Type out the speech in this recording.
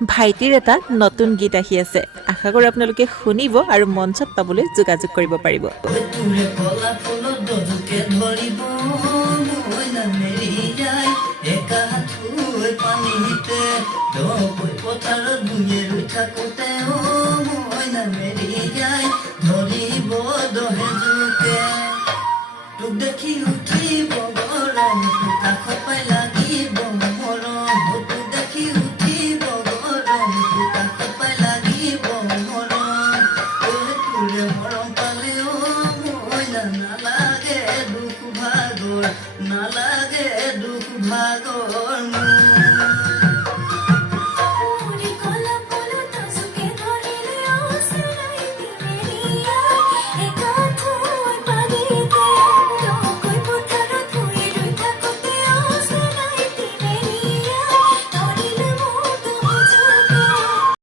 ভাইটিৰ এটা নতুন গীত আহি আছে আশা কৰো আপোনালোকে শুনিব আৰু মঞ্চত পাবলৈ যোগাযোগ কৰিব পাৰিব তোৰে কলা ফুলত দজুকে ধৰিব মই না মেৰি যায় একা থৈ পানীতে দকৈ পথাৰত ভূঞে ৰুই থাকোঁতে